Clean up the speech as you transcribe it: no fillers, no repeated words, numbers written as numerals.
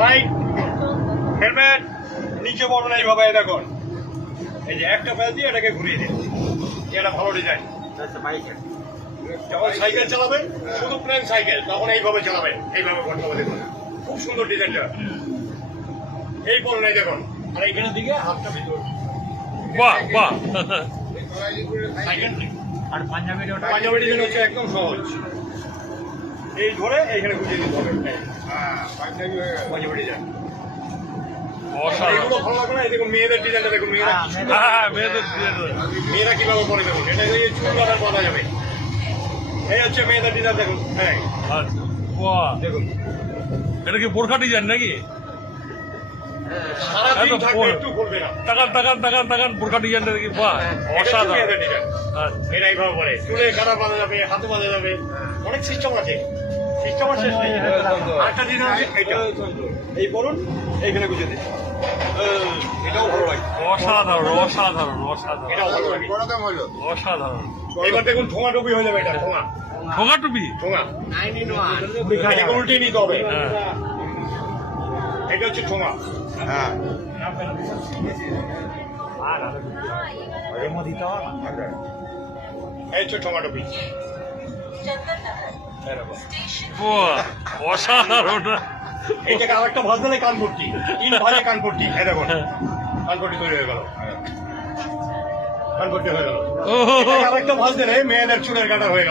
ভাই হেলমেট নিচে পড়বে না এইভাবে দেখুন। এই যে একটা প্যাচ দিয়ে এটাকে ঘুরিয়ে দিন, এটা ভালো ডিজাইন। যখন সাইকেল চালাবেন, শুধু প্লেন সাইকেল, তখন এইভাবে চালাবেন, এইভাবে করতে হবে। দেখুন খুব সুন্দর ডিজাইনটা, এই পড়ে নাই দেখুন। আর এইখানের দিকে হাতটা ভিতর, বাহ বাহ। সাইকেল আর পাঞ্জাবি ডিজাইন হচ্ছে একদম সহজ। এই ধরে এইখানে গুছিয়ে দিতে হবে। পাঞ্জাবি ডিজাইন এগুলো ভালো লাগবে না। এই দেখুন মেয়েদের ডিজাইনটা দেখুন, মেয়েরা কিভাবে পরে দেখুন, এটা চুল কাটার বাঁধা যাবে। এই হচ্ছে মেয়েদের ডিজাইন দেখুন। হ্যাঁ দেখুন, এটা কি বোরখা ডিজাইন নাকি? সারাদিন থাকবে, একটু খুলবে না। তাকান বোরখা ডিজাইনটা দেখি। বাহ অসাধারণ। মেয়েদের ডিজাইন এটা এইভাবে পরে, চুলে কাটা বাঁধা যাবে, হাতে বাঁধা যাবে, অনেক সিস্টেম আছে। সিস্টেম আর শেষ নেই। আরেকটা ডিজাইন আছে, এইটা এই পড়ুন, এইখানে গুছিয়ে দিন। এটাও ভালো লাগে, অসাধারণ অসাধারণ অসাধারণ এটাও ভালো লাগে, অসাধারণ। এবার দেখুন ঠোঙা টুপি হয়ে যাবে। এটা ঠোঙা, ঠোঙা টুপি। ঠোঙা এটাকে উল্টে নিতে হবে। এটা হচ্ছে ঠোঙা। হ্যাঁ এই হচ্ছে ঠোঙা টুপি। বাহ অসাধারণ। এটাকে আরেকটা ভাজ দিলে কানপট্টি, 3 ভাজে কানপট্টি। এই দেখুন কানপট্টি তৈরি হয়ে গেল, কানপট্টি হয়ে গেল। ও এটাকে আরেকটা ভাজ দিলে মেয়েদের চুলের কাটা হয়ে গেল।